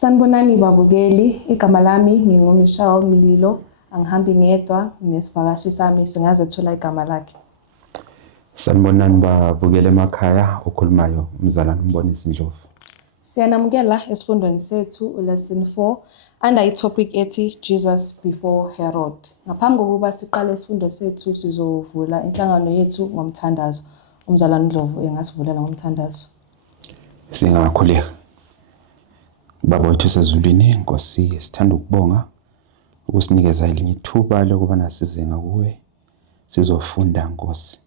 Sanibonani babukeli, igama lami nginguMichelle Mlilo, angihambi ngedwa, nesivakashi sami singazethula igama lakhe. Sanibonani babukele emakhaya, okhulumayo umzalwane uMbonisi Ndlovu. Siyanamukela esifundweni sethu lesson 4 under itopic ethi Jesus before Herod. Ngaphambi kokuba siqale isifundo sethu sizovula inhlangano yethu ngomthandazo. Umzalwane Ndlovu engasivulela ngomthandazo. Singakhuleka. Baba wethu sezulwini, Nkosi, sithanda ukubonga ukusinikeza elinye ithuba lokuba nasize ngakuwe sizofunda, Nkosi.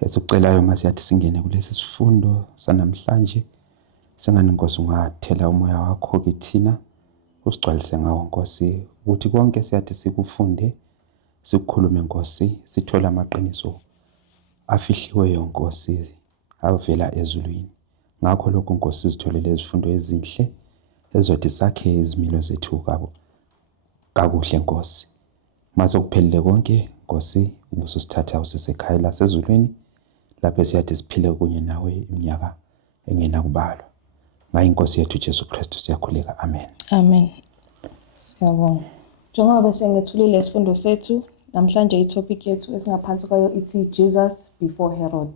Esikucelayo masiyathi singene kulesi sifundo sanamhlanje, sengani Nkosi ungathela umoya wakho kithina, usigcwalise ngawo Nkosi, ukuthi konke siyathi sikufunde, sikukhulume Nkosi, sithola amaqiniso afihliweyo Nkosi, avela ezulwini. Ngakho lokho Nkosi sizitholele izifundo ezinhle ezothi sakhe izimilo zethu kakuhle Nkosi. Mase kuphelele konke Nkosi, ubusithatha usesekhaya lasezulwini, lapho siyathi siphile kunye nawe iminyaka engenakubalwa. Ngayo iNkosi yethu Jesu Kristu siyakhuleka, amen. Amen. Siyabonga. Njengoba besengethulile isifundo sethu, namhlanje itopic yethu esingaphansi kwayo ithi Jesus before Herod.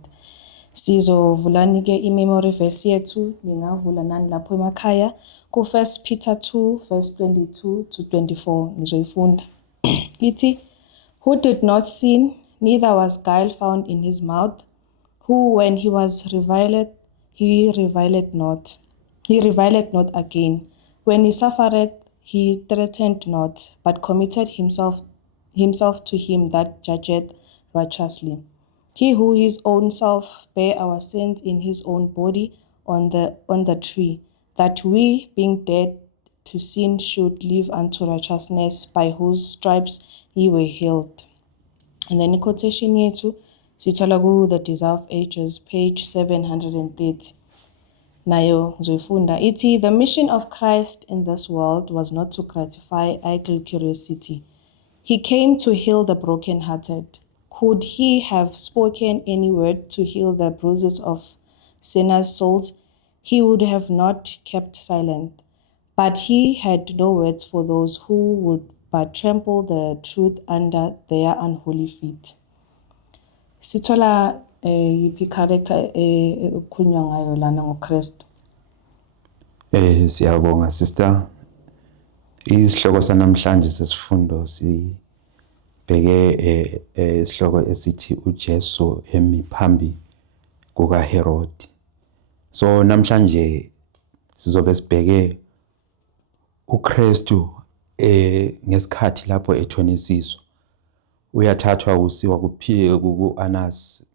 Sizovulani-ke i-memory verse yethu, ningavula nani lapho emakhaya ku 1 Peter 2 verse 22 to 24 ngizoyifunda. Ithi, who did not sin, neither was guile found in his mouth, who when he was reviled, he reviled not again. When he suffered, he threatened not, but committed himself to him that judgeth righteously. He who his own self bare our sins in his own body on the tree, that we, being dead to sin, should live unto righteousness, by whose stripes ye were healed. And then quotation yethu sithola ku The Desire of Ages, page 730. Nayo ngizoyifunda. Ithi, the mission of Christ in this world was not to gratify idle curiosity. He came to heal the brokenhearted. Could he have spoken any word to heal the bruises of sinners' souls, he would have not kept silent. But he had no words for those who would but trample the truth under their unholy feet. Sithola yiphi character ukukhulunywa ngayo lana ngoKristu? Siyabonga sister. Isihloko sanamhlanje sesifundo sibheke isihloko esithi uJesu emi phambi kukaHerod. So namhlanje sizobe sibheke uKristu ngesikhathi lapho ethonisiswa. Uyathathwa usiwa ku-Anas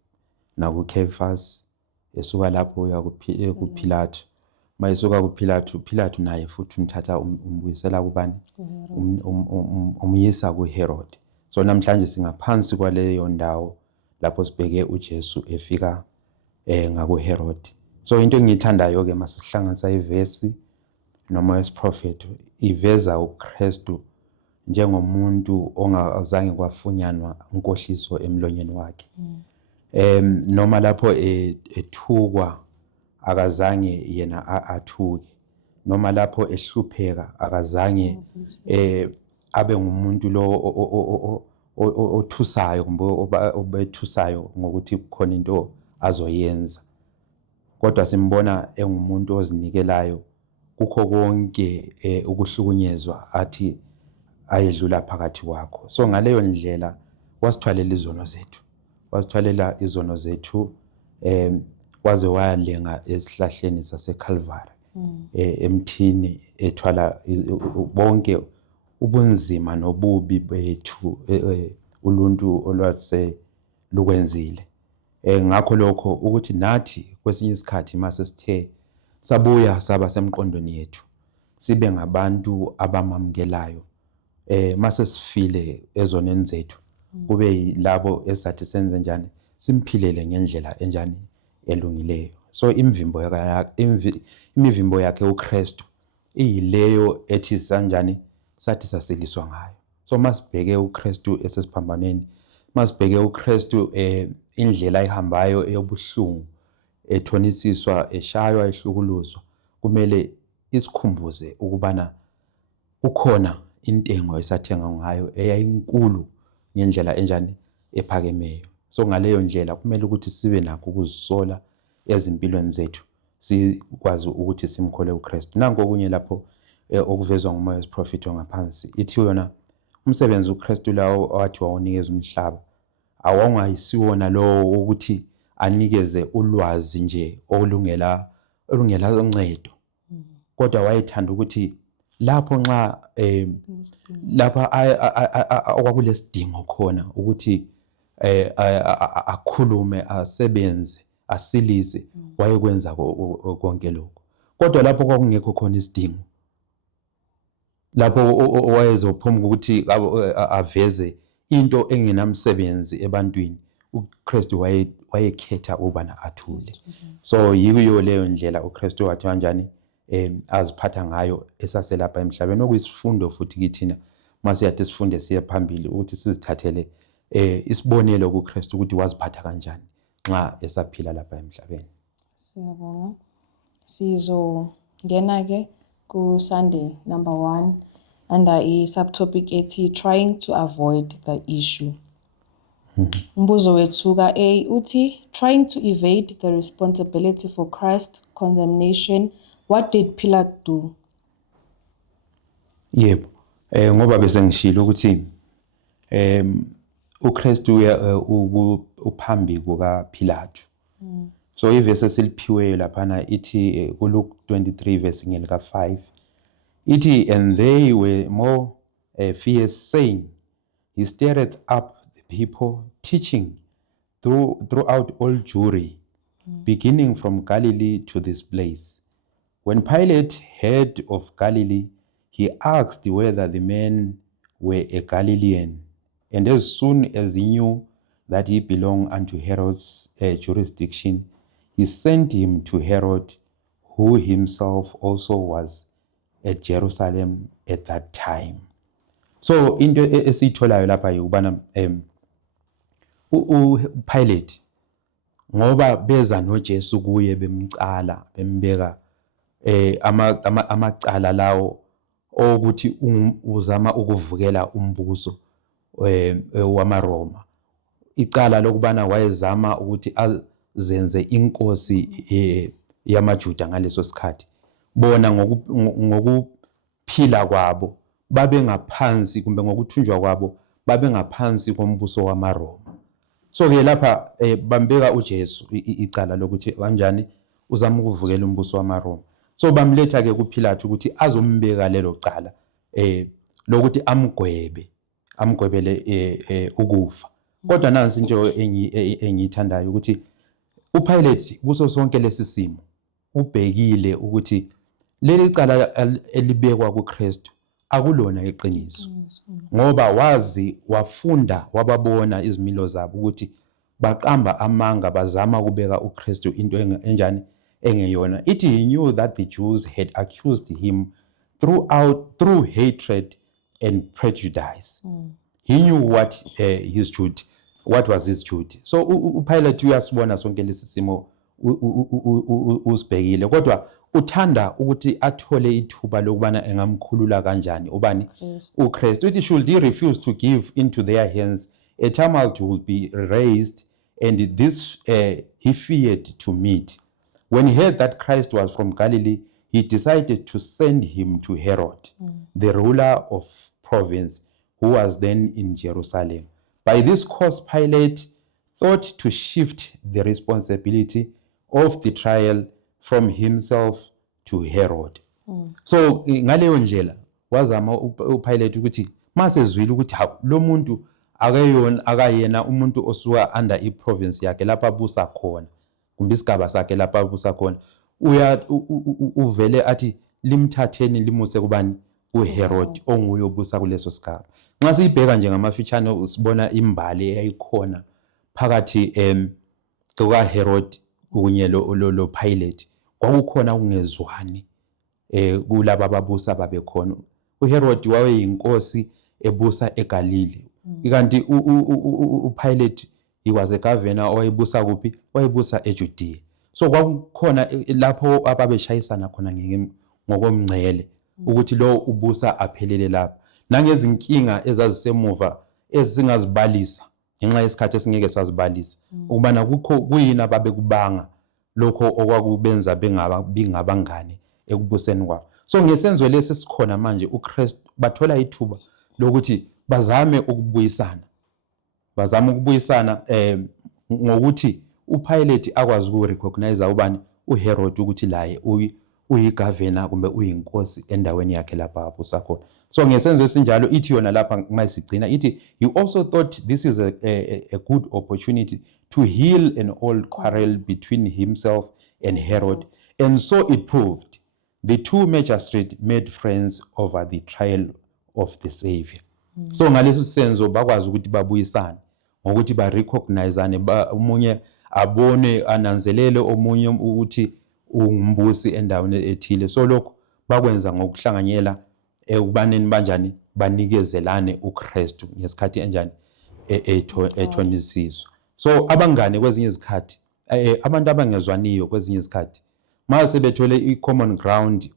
nakuKefas, esuka lapho uya kuPilato. Mayesuka kuPilato, uPilato naye futhi umthatha umbuyisela kubani? Umyisa kuHerod. So namhlanje singaphansi kwaleyo ndawo lapho sibheke uJesu efika ngakuHerod. So into engiyithandayo ke masihlanganisa ivesi noma wesiprofethi, iveza uKristu njengomuntu ongazange kwafunyanwa inkohliso emlonyeni wakhe. Noma lapho ethukwa akazange yena athuke, noma lapho ehlupheka akazange abe ngumuntu lo othusayo kumbe obethusayo ngokuthi kukhona into azoyenza. Kodwa simbona engumuntu ozinikelayo kukho konke ukuhlukunyezwa athi ayedlula phakathi kwakho. So ngaleyo ndlela wasithwalela izono zethu, waze wayalenga esihlahleni saseCalvary, emthini ethwala bonke ubunzima nobubi bethu uluntu olwase lukwenzile. Ngakho lokho ukuthi nathi kwesinye isikhathi mase sithe sabuya saba semqondweni yethu, sibe ngabantu abamamukelayo, mase sifile ezoneni zethu, kube yilabo esathi senze njani, simphilele ngendlela enjani elungileyo. So imivimbo yakhe uKristu iyileyo ethi sanjani sathi sasiliswa ngayo. So masibheke uKristu esesiphambaneni, masibheke uKristu indlela ayihambayo eyobuhlungu, ethonisiswa, eshaywa, ehlukuluzwa, kumele isikhumbuze ukubana ukhona intengo esathenga ngayo eyayinkulu ngendlela enjani ephakemeyo. So ngaleyo ndlela kumele ukuthi sibe nakho ukuzisola ezimpilweni zethu sikwazi ukuthi simkhole uKristu. Nanku okunye lapho okuvezwa ngumoya wesiprofeti ngaphansi ithi yona umsebenzi uKristu lawo owathi wawunikeza umhlaba awungayisiwona lo ukuthi anikeze ulwazi nje olungela uncedo, kodwa wayethanda ukuthi lapho nxa lapha okwakulesidingo khona ukuthi akhulume, asebenze, asilise, wayekwenza konke lokho. Kodwa lapho kwakungekho khona isidingo, lapho wayezophuma ukuthi aveze into engenamsebenzi ebantwini, uKristu wayekhetha ubana athule. So yiyo leyo ndlela uKristu wathi kanjani aziphatha ngayo esaselapha emhlabeni, okuyisifundo futhi kithina masiyathi sifunde siye phambili ukuthi sizithathele isibonelo kuKristu ukuthi waziphatha kanjani nxa esaphila lapha emhlabeni. Siyabonga. Sizongena ke ku Sunday number 1 under i-subtopic ethi trying to avoid the issue. Umbuzo wethu ka A uthi trying to evade the responsibility for Christ's condemnation, what did Pilate do? Yebo, ngoba bese ngishilo ukuthi uKristu uphambi kuka Pilato. So ivesi esiliphiweyo laphana ithi kuLuke 23 verse ngelika 5 ithi, and they were more fierce, saying, he stirred up the people, teaching throughout all Jewry, beginning from Galilee to this place. When Pilate heard of Galilee, he asked whether the man were a Galilean. And as soon as he knew that he belonged unto Herod's jurisdiction, he sent him to Herod, who himself also was at Jerusalem at that time. So into esiyitholayo lapha yikubana uPilate ngoba beza noJesu kuye bemcala bembeka amacala lawo ukuthi uzama ukuvukela umbuso wamaRoma, icala lokubana wayezama ukuthi azenze inkosi yamaJuda ngaleso sikhathi. Bona ngokuphila kwabo babe ngaphansi, kumbe ngokuthunjwa kwabo babe ngaphansi kombuso wamaRoma. So ke lapha bambeka uJesu icala lokuthi kanjani uzama ukuvukela umbuso wamaRoma. So bamletha ke kuPilate ukuthi azombeka lelo cala lokuthi amgwebele ukufa. Kodwa nansi into engiyithandayo ukuthi uPilate kuso sonke lesisimo ubhekile ukuthi leli cala elibekwa kuKristu akulona iqiniso, ngoba wazi wafunda wababona izimilo zabo ukuthi baqamba amanga bazama ukubeka uKristu into enjani engeyona. Ithi he knew that the Jews had accused him through hatred and prejudice. He knew what was his duty. So uPilate uyasibona sonke lesisimo usibhekile, kodwa uthanda ukuthi athole ithuba lokubana engamkhulula kanjani ubani uKristu. It should he refuse to give into their hands, a tumult will be raised, and this he feared to meet. When he heard that Christ was from Galilee, he decided to send him to Herod, the ruler of province, who was then in Jerusalem. By this course, Pilate thought to shift the responsibility of the trial from himself to Herod. So ngaleyo ndlela wazama uPilate ukuthi masezwile ukuthi lo muntu akayena umuntu osuka under iprovince yakhe lapha abusa khona, kumbe isigaba sakhe lapha abusa khona, uvele athi limthatheni limuse kubani uHerod onguye obusa kuleso sigaba. Nxa siyibheka nje ngamafitshane usibona imbali eyayikhona phakathi kukaHerod kunye lo Pilate. Kwakukhona ukungezwani kulaba ababusa babekhona. uHerod wayeyinkosi ebusa eGalili, kanti uPilate he was a governor owayebusa kuphi, wayebusa eJudea. So kwakukhona lapho ababeshayisana khona ngokomngcele ukuthi lo ubusa aphelele lapha nangezinkinga ezazisemuva ezingazibalisa ngenxa yesikhathi esingeke sazibalisa ukubana kukho kuyini ababekubanga lokho okwakubenza bengabangane ekubuseni kwabo. So ngesenzo lesi sikhona manje uKristu bathola ithuba lokuthi bazame ukubuyisana ngokuthi uPilate akwazi ukurecognize ubani uHerod ukuthi laye uyigovernor kumbe uyinkosi endaweni yakhe lapha abusa khona. So ngesenzo esinjalo ithi yona lapha mayisigcina ithi he also thought this is a good opportunity to heal an old quarrel between himself and Herod, and so it proved. The two magistrates made friends over the trial of the Savior. So ngaleso senzo bakwazi ukuthi babuyisane ngokuthi barecognizeane umunye abone ananzelele omunye ukuthi ungumbusi endaweni ethile. So lokho bakwenza ngokuhlanganyela ukubaneni banjani banikezelane uKristu ngesikhathi enjani ethonisizwa. So abangane kwezinye izikhathi abantu abangezwaniyo kwezinye izikhathi mase bethole i-common ground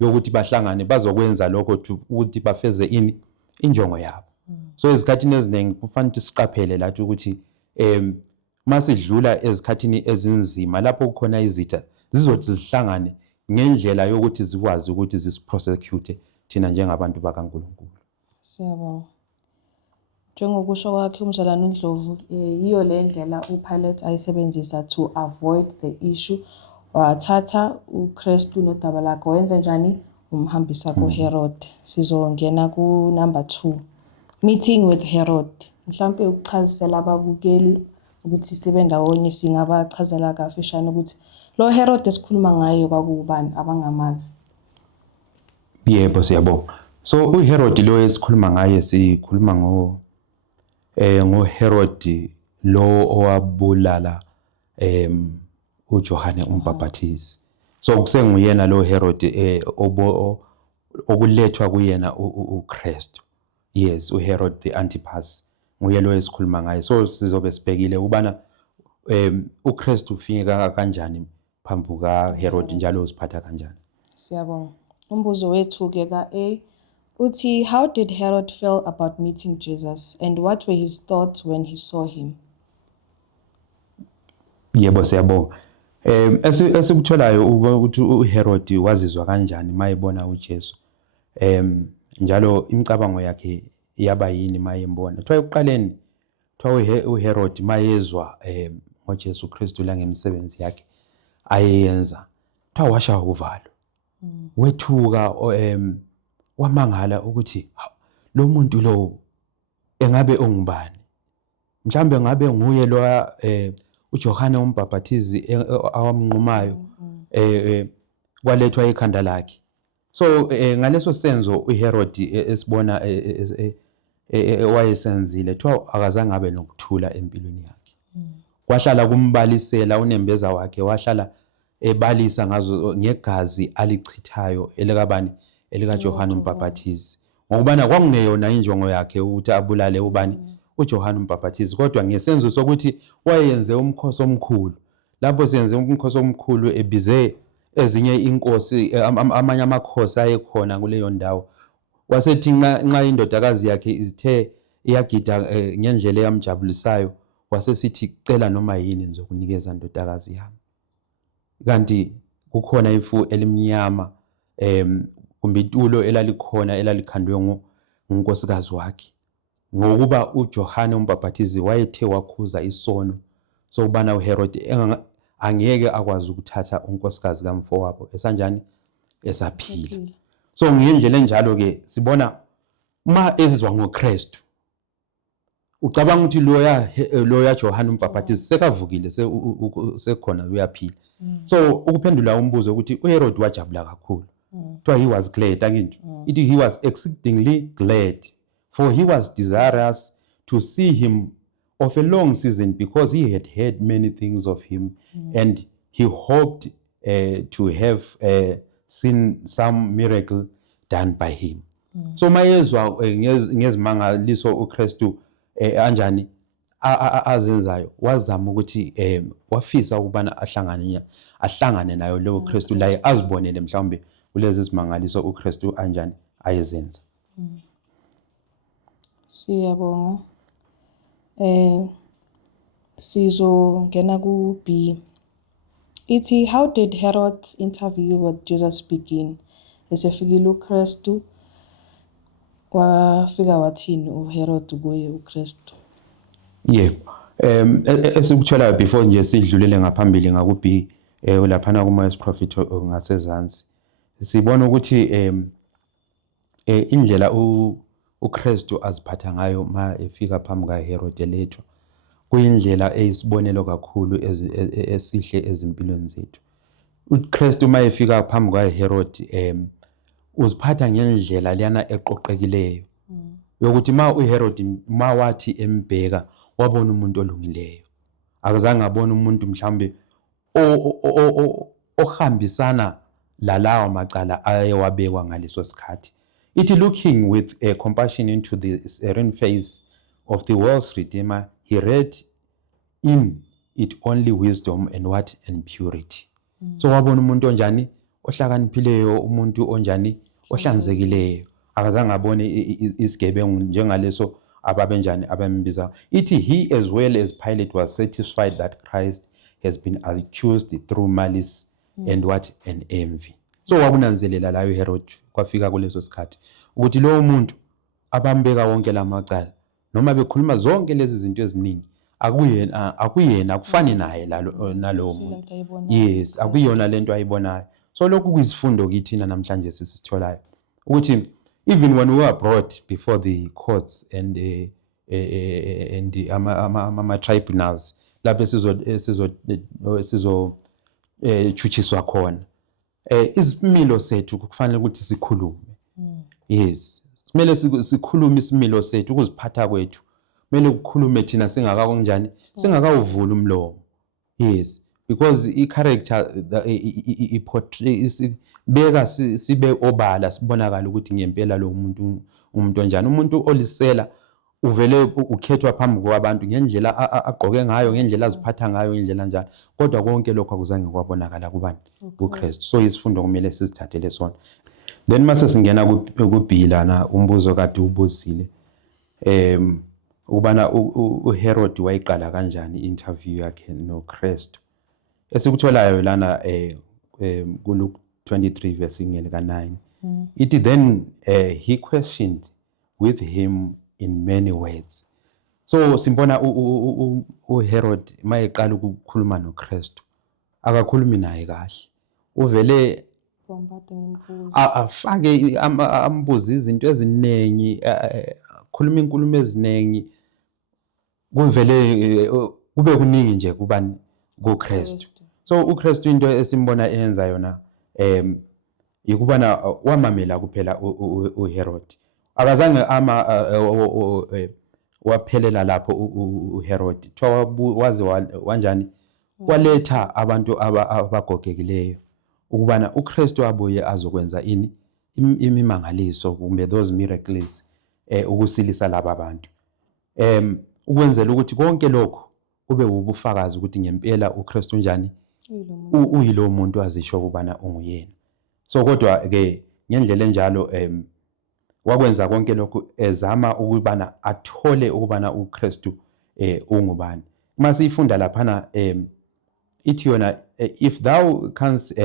yokuthi bahlangane bazokwenza lokho ukuthi bafeze injongo yabo. So ezikhathini eziningi kufanele siqaphele lathi ukuthi masidlula ezikhathini ezinzima lapho kukhona izitha zizothi zihlangane ngendlela yokuthi zikwazi ukuthi zisiprosecute thina njengabantu bakaNkulunkulu. Siyabonga. Njengokusho kwakhe umzalwane uNdlovu, yiyo le ndlela uPilate ayisebenzisa to avoid the issue. Wathatha uKristu nodaba lakhe wenze njani umhambisa kuHerod. Sizongena ku number 2, meeting with Herod. Mhlawumbe ukuchazisela ababukeli ukuthi sibe ndawonye singabachazela kafishane ukuthi lo Herod esikhuluma ngaye kwakubani abangamazi. Yebo siyabonga. So uHerod lo esikhuluma ngaye sikhuluma ngoHerod lo owabulala uJohane uMbhaphathizi. So kusenguyena lo Herod okulethwa kuyena uKristu. Yes, uHerod the Antipas nguye lo esikhuluma ngaye. So sizobe sibhekile ubana uKristu ufika kanjani phambi kukaHerod njalo uziphatha kanjani. Siyabonga. Umbuzo wethu ke ka-A uthi, how did Herod feel about meeting Jesus and what were his thoughts when he saw him? Yebo siyabonga. Esikutholayo ukuthi uHerod wazizwa kanjani mayebona uJesu. Njalo imicabango yakhe yaba yini mayembona. Kuthiwa ekuqaleni kuthiwa uHerod mayezwa ngoJesu Kristu la ngemisebenzi yakhe ayenza. Kuthiwa washa uvalo. Wethuka wamangala ukuthi lo muntu lo engabe ongubani. Mhlambe ngabe nguye lo uJohane uMbhaphathizi awamnqumayo kwalethwa ikhanda lakhe. So ngaleso senzo uHerod esibona wayesenzile kuthiwa akazange abe nokuthula empilweni yakhe. Wahlala kumbalisela unembeza wakhe wahlala ebalisa ngazo ngegazi alichithayo elikabani elikaJohane uMbhaphathizi. Ngokubana kwakungeyona injongo yakhe ukuthi abulale ubani uJohane uMbhaphathizi kodwa ngesenzo sokuthi wayenze umkhosi omkhulu. Lapho senze umkhosi omkhulu ebize ezinye inkosi amanye amakhosi ayekhona kuleyo ndawo. Wasethi nxa indodakazi yakhe izithe iyagida ngendlela eyamjabulisayo wasesithi cela noma yini nizokunikeza indodakazi yami. Kanti kukhona ifu elimnyama kumbe itulo elalikhona elalikhandwe ngunkosikazi wakhe. Ngokuba uJohane uMbhaphathizi wayethe wakhuza isono sokubana uHerod angeke akwazi ukuthatha unkosikazi kamfowabo esanjani esaphila. So ngendlela enjalo ke sibona ma ezizwa ngoKristu ucabanga ukuthi loya Johane uMbhaphathizi sekavukile sekhona uyaphila. So ukuphendula umbuzo ukuthi uHerod wajabula kakhulu. Kuthiwa he was glad angithi he was exceedingly glad for he was desirous to see him of a long season because he had heard many things of him and he hoped to have seen some miracle done by him. So mayezwa ngezimangaliso uKristu anjani azenzayo wazama ukuthi wafisa ukubana ahlangane nayo lo Kristu la azibonele mhlawumbe kulezi zimangaliso uKristu anjani ayezenza. Siyabonga. Sizongena ku B. Ithi, how did Herod's interview with Jesus begin? Esefikile uKristu, wafika wathini uHerod kuye uKristu? Yebo. Esikuthola before nje sidlulele ngaphambili ngakuB laphana kuma prophet ngasezansi. Sibona ukuthi indlela uKristu aziphatha ngayo ma efika phambi kaHerod elethwa kuyindlela eyisibonelo kakhulu esihle ezimpilweni zethu. uKristu ma efika phambi kaHerod uziphatha ngendlela leyana eqoqekileyo yokuthi ma uHerod ma wathi embheka wabona umuntu olungileyo, akazange abone umuntu mhlambe ohambisana lalawa macala ayewabekwa ngaleso sikhathi. Ithi looking with compassion into the serene face of the world's Redeemer, he read in it only wisdom and what and purity. So wabona umuntu onjani ohlakaniphileyo, umuntu onjani ohlanzekileyo, akazange abone isigebengu njengaleso ababenjani abambiza. Ithi he as well as Pilate was satisfied that Christ has been accused through malice and what and envy. So wakunanzelela layo Herod kwafika kuleso sikhathi ukuthi lo muntu abambeka wonke lamacala noma bekhuluma zonke lezi zinto eziningi akuyena akufani naye nalowo muntu. Yes, akuyona lento ayibonayo. So lokhu kuyisifundo kithina namhlanje sisitholayo ukuthi even when we are brought before the courts and ama tribunals lapho sizo chuchiswa khona, isimilo sethu kufanele ukuthi sikhulume. Yes, kumele sikhulume isimilo sethu, ukuziphatha kwethu kumele ukukhulume thina singakakunjani, singakawuvula umlomo. Yes, because i-character beka sibe obala, sibonakala ukuthi ngempela lo umuntu onjani. Umuntu olisela uvele ukhethwa phambi kwabantu ngendlela agqoke ngayo, ngendlela aziphatha ngayo, ngendlela njalo, kodwa konke lokho akuzange kwabonakala kubani kuKristu. So isifundo kumele sizithathele sona. Then mase singena kuB lana umbuzo kade ubuzile ubana uHerod wayiqala kanjani interview yakhe noKristu. Esikutholayo lana kuLuke 23 verse ingelika 9. Ithi then he questioned with him in many words. So simbona uHerod mayeqala ukukhuluma noKristu akakhulumi naye kahle, uvele afake ambuza izinto eziningi, khuluma inkulumo eziningi, kuvele kube kuningi nje kubani kuKristu. So uKristu into esimbona eyenza yona yikubana wamamela kuphela uHerod, akazange waphelela lapho uHerod waze wanjani waletha abantu abagogekileyo ukubana uKristu abuye azokwenza ini imimangaliso kumbe those miracles ukusilisa laba bantu, ukwenzela ukuthi konke lokho kube ubufakazi ukuthi ngempela uKristu njani uyilo muntu azisho ukubana unguyena. So kodwa ke ngendlela enjalo wakwenza konke lokho ezama ukubana athole ukubana uKristu ungubani. Mase ifunda laphana ithi yona if thou canst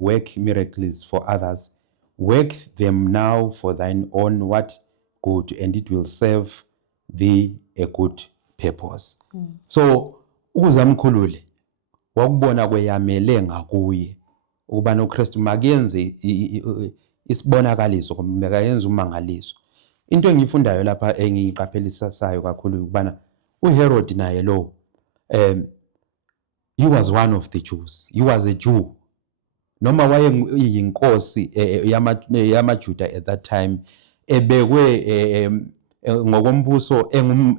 work miracles for others, work them now for thine own what good, and it will serve thee a good purpose. So ukuzamkhulule wakubona kweyamele ngakuye ukubana uKristu makenze isibonakaliso kumbe kayenza umangaliso. Into engiyifundayo lapha engiyiqaphelisayo kakhulu ukubana uHerod naye lo he was one of the Jews, he was a Jew, noma wayeyinkosi yamaJuda at that time, ebekwe ngokombuso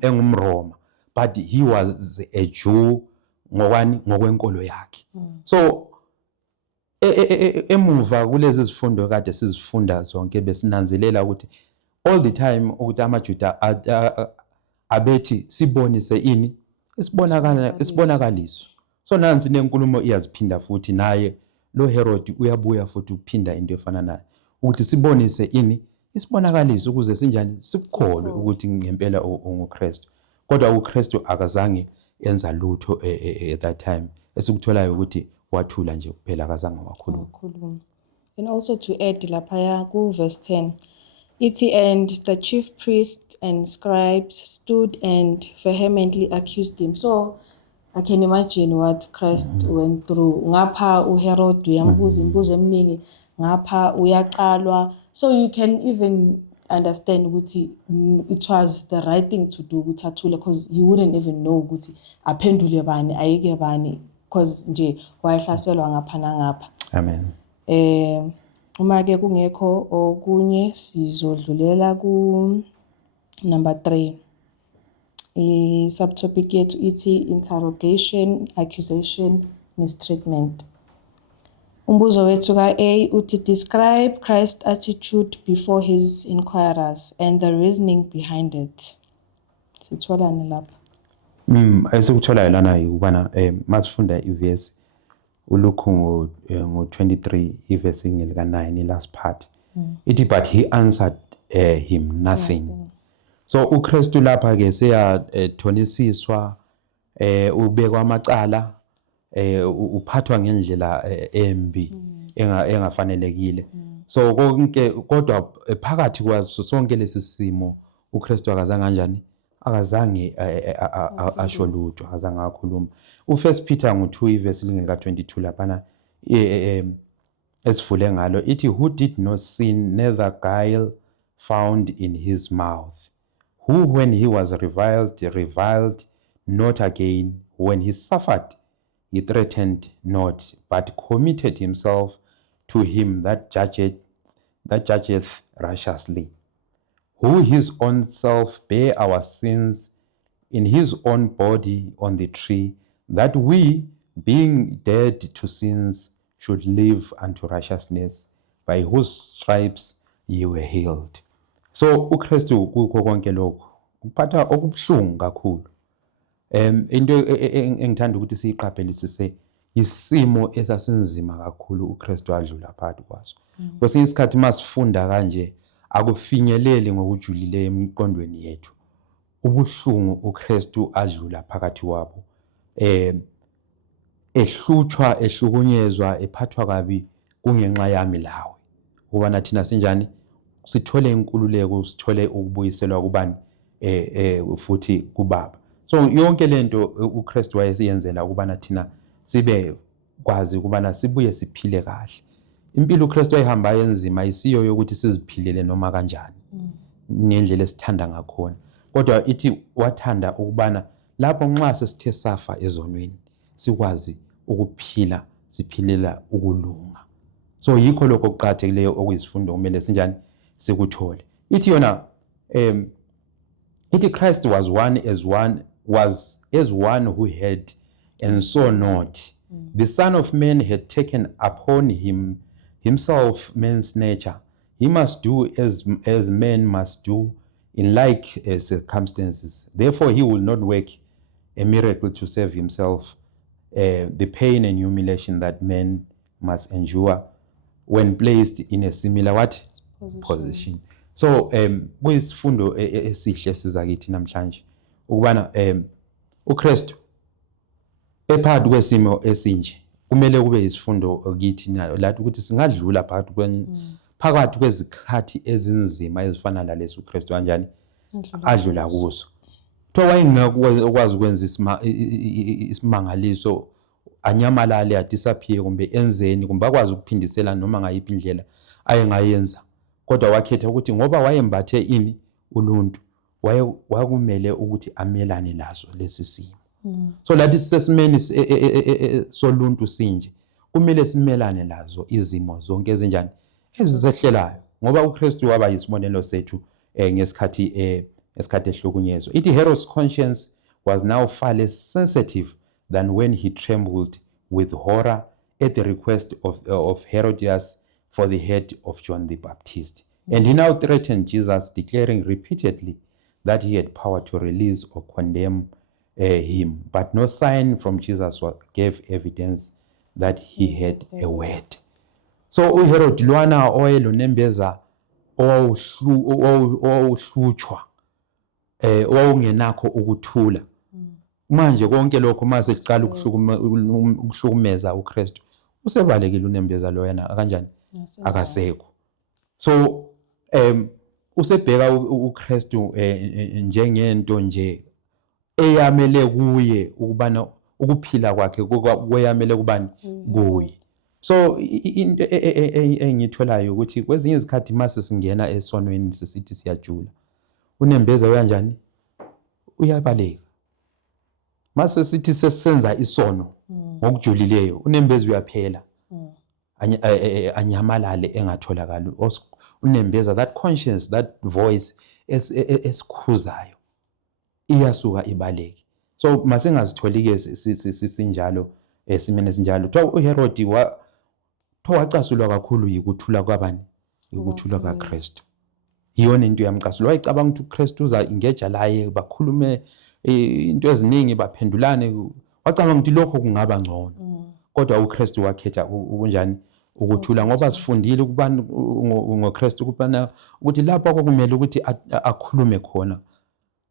engumRoma, but he was a Jew ngokwenkolo yakhe. So emuva kulezi zifundo kade sizifunda zonke besinanzelela ukuthi all the time ukuthi amaJuda abethi sibonise ini isibonakaliso. So nansi nenkulumo iyaziphinda futhi naye lo Herod uyabuya futhi ukuphinda into efana nayo ukuthi sibonise ini isibonakaliso ukuze sinjani sikukholwe ukuthi ngempela unguKristu. Kodwa uKristu akazange enza lutho at that time. Esikutholayo ukuthi wathula nje kuphela akazange wakhuluma. And also to add laphaya ku verse 10 ithi, and the chief priests and scribes stood and vehemently accused him. So I can imagine what Christ went through. Ngapha uHerod uyambuza imibuzo eminingi, ngapha uyaqalwa. So you can even understand ukuthi it was the right thing to do ukuthi athule, because he wouldn't even know ukuthi aphendule bani ayeke bani, because nje wayehlaselwa ngapha nangapha. Amen. Uma ke kungekho okunye sizodlulela ku number 3. I-subtopic yethu ithi interrogation, accusation, mistreatment. Umbuzo wethu ka-A uthi, describe Christ's attitude before his inquirers and the reasoning behind it. Sitholani lapha? Esikutholayo lana ukubana masifunda iverse uLuke ngo-23 iverse ngelika 9 last part. Ithi but he answered him nothing. So uKristu lapha ke seyathonisiswa ubekwa amacala uphathwa ngendlela embi engafanelekile. So konke kodwa phakathi kwaso sonke lesisimo uKristu akazange kanjani akazange asho lutho, akazange akhuluma. U1 Peter ngo-2 iverse lingeka 22 laphana esivule ngalo ithi, who did not sin, neither guile found in his mouth, who when he was reviled not again, when he suffered he threatened not, but committed himself to him that judgeth righteously, who his own self bare our sins in his own body on the tree, that we, being dead to sins, should live unto righteousness, by whose stripes ye were healed. So uKristu kukho konke lokho uphatha okubuhlungu kakhulu. Into engithanda ukuthi siyiqaphelisise isimo esasinzima kakhulu uKristu adlula phakathi kwaso. Kwesinye isikhathi masifunda kanje akufinyeleli ngokujulile emqondweni yethu ubuhlungu uKristu adlula phakathi kwabo, ehlutshwa, ehlukunyezwa, ephathwa kabi kungenxa yami lawe, ukubana thina sinjani sithole inkululeko, sithole ukubuyiselwa kubani futhi kuBaba. So yonke lento uKristu wayesiyenzela ukubana thina sibe kwazi ukubana sibuye siphile kahle. Impilo uKristu ayihamba enzima isiyo yokuthi siziphilele noma kanjani ngendlela esithanda ngakhona, kodwa ithi wathanda ukubana lapho nxa sesithe safa ezonweni sikwazi ukuphila, siphilela ukulunga. So yikho lokho okuqhathekileyo okuyisifundo kumele sinjani sikuthole. Ithi yona ithi Christ was as one who had and saw not. The Son of Man had taken upon himself man's nature. He must do as men must do in like circumstances. Therefore he will not work a miracle to save himself the pain and humiliation that men must endure when placed in a similar position. So kuyisifundo esihle sizakithi namhlanje ukubana uKristu ephakathi kwesimo esinje kumele kube isifundo kithi lathi ukuthi singadlula phakathi kwezikhathi ezinzima ezifana lalezi uKristu kanjani adlula kuzo. Kuthiwa wayengakwazi ukwenza isimangaliso anyamalale adisappear kumbe enzeni kumbe akwazi ukuphindisela noma ngayiphi indlela ayengayenza, kodwa wakhetha ukuthi ngoba wayembathe ini uluntu wakumele ukuthi amelane lazo lesi simo. So lathi sisesimeni soluntu sinje kumele simelane lazo izimo zonke ezinjani ezisehlelayo, ngoba uKristu waba yisibonelo sethu ngesikhathi ehlukunyezwa. Ithi Herod's conscience was now far less sensitive than when he trembled with horror at the request of Herodias for the head of John the Baptist. And he now threatened Jesus, declaring repeatedly that he had power to release or condemn him. But no sign from Jesus gave evidence that he had a word. So uHerod lwana owayelonembeza owawuhlutshwa owawungenakho ukuthula. Manje konke lokho mase siqala ukuhlukumeza uKristu. Usebalekile unembeza lo yana kanjani? Akasekho. So usebheka uKristu njengento nje eyamele kuye ukubana ukuphila kwakhe kweyamele kubani kuye. So into engitholayo ukuthi kwezinye izikhathi mase singena esonweni sesithi siyajula. Unembeza uyanjani? Uyabaleka. Mase sithi sesenza isono ngokujulileyo unembeza uyaphela. Anyamalale engatholakali. Unembeza that conscience, that voice esikhuzayo iyasuka ibaleke. So masingazitholi ke sinjalo esimene sinjalo. Kuthiwa uHerod wacasulwa kakhulu yikuthula kwabani? Ukuthula kaKristu. Iyona into yamcasula. Wayicabanga ukuthi uKristu uza ingeja laye bakhulume into eziningi baphendulane. Wacabanga ukuthi lokho kungaba ngcono. Kodwa uKristu wakhetha ukunjani? Ukuthula ngoba sifundile ukubana ngoKristu ukubana ukuthi lapho kwakumele ukuthi akhulume khona.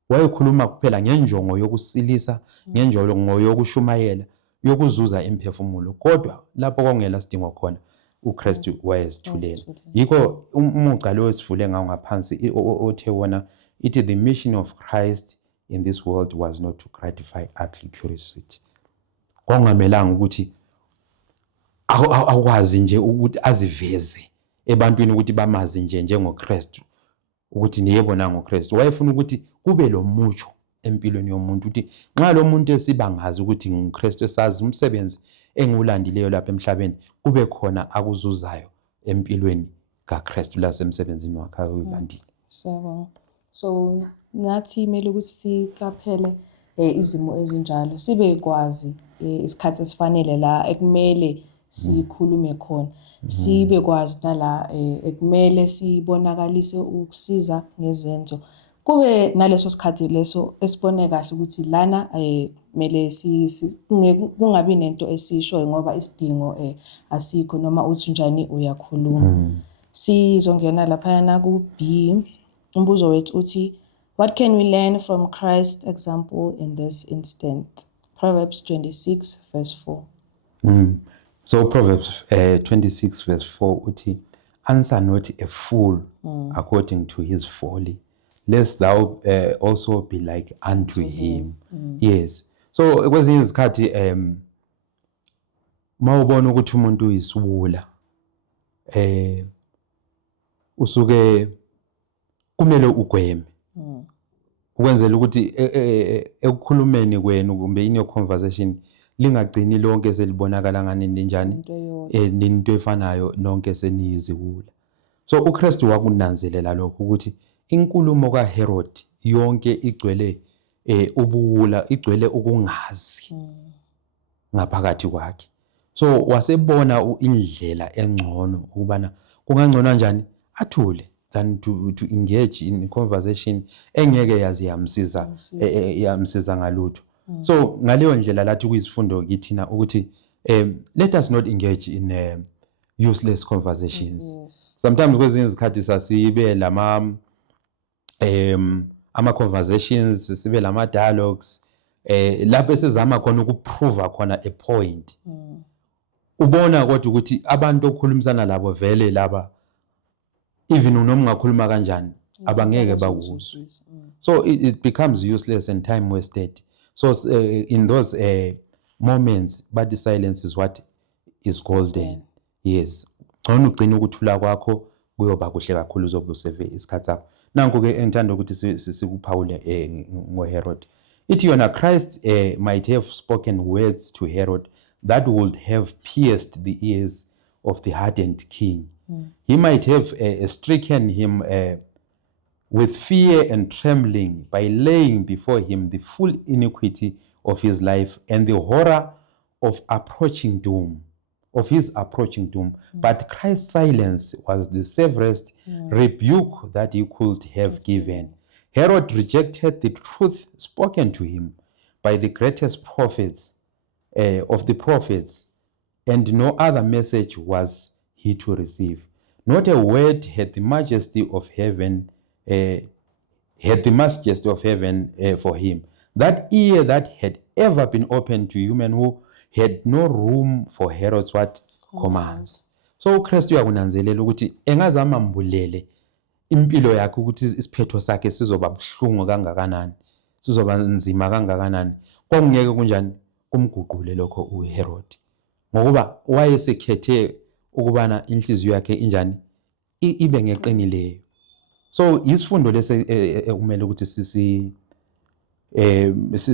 Wayekhuluma kuphela ngenjongo yokusilisa, ngenjongo yokushumayela, yokuzuza imphefumulo. Kodwa lapho kwakungela sidingo khona uKristu wayezithulela. Yikho umugqa lo esivule ngawo ngaphansi othe wona ithi the mission of Christ in this world was not to gratify earthly curiosity. Kwangamelanga ukuthi akwazi nje ukuthi aziveze ebantwini ukuthi bamazi nje njengoKristu ukuthi niyebona ngoKristu. Wayefuna ukuthi kube lo mutsho empilweni yomuntu ukuthi nxa lo muntu esibangazi ukuthi nguKristu esazi umsebenzi engulandileyo lapha emhlabeni kube khona akuzuzayo empilweni kaKristu lasemsebenzini wakhe uyilandile. So nathi kumele ukuthi sikaphele izimo ezinjalo sibe kwazi isikhathi esifanele la ekumele sikhulume khona. Sibe kwazi nala ekumele sibonakalise ukusiza ngezenzo. Kube naleso sikhathi leso esibone kahle ukuthi lana kumele kungabi nento esishoyo ngoba isidingo asikho noma uthi njani uyakhuluma. Sizongena lapha na ku B. Umbuzo wethu uthi what can we learn from Christ's example in this instant? Proverbs 26 verse 4. So Proverbs 26 verse 4 uthi answer not a fool according to his folly, lest thou also be like unto him. Yes. So kwezinye izikhathi mawubona ukuthi umuntu uyisiwula usuke kumele ugweme ukwenzela ukuthi ekukhulumeni kwenu kumbe in your conversation lingagcini lonke selibonakala ngani njani into efanayo lonke seniyiziwula. So uKristu wakunanzelela lokho ukuthi inkulumo kaHerod yonke igcwele ubuwula, igcwele ukungazi ngaphakathi kwakhe. So wasebona indlela engcono ukubana kungangcono kanjani athule than to engage in conversation engeke yazi yamsiza ngalutho. So ngaleyo ndlela lathi kuyizifundo kithina ukuthi let us not engage in useless conversations. Sometimes kwezinye izikhathi sasibe ama conversations sibe lama dialogues lapho esizama khona ukuprove khona a point. Ubona kodwa ukuthi abantu okhulumisana labo vele laba even noma ungakhuluma kanjani abangeke bakuzwe. So it becomes useless and time wasted. So in those moments but the silence is what is golden. Yes. Ngcono ugcina ukuthula kwakho kuyoba kuhle kakhulu uzobe useve isikhathi sakho. Nanku ke engithanda ukuthi sikuphawule ngoHerod. Ithi yona Christ might have spoken words to Herod that would have pierced the ears of the hardened king. He might have stricken him with fear and trembling by laying before him the full iniquity of his life and the horror of approaching doom, But Christ's silence was the severest rebuke that he could have given. Herod rejected the truth spoken to him by the greatest prophets of the prophets and no other message was he to receive. Not a word had the majesty of heaven for him. That ear that had ever been opened to human who had no room for Herod's what? Commands. So uKristu uyakunanzelela ukuthi engazama ambulele impilo yakhe ukuthi isiphetho sakhe sizoba buhlungu kangakanani, sizoba nzima kangakanani. Kwakungeke kunjani kumguqule lokho uHerod, ngokuba wayesekhethe ukubana inhliziyo yakhe injani ibe ngeqinileyo. So isifundo lesi ekumele ukuthi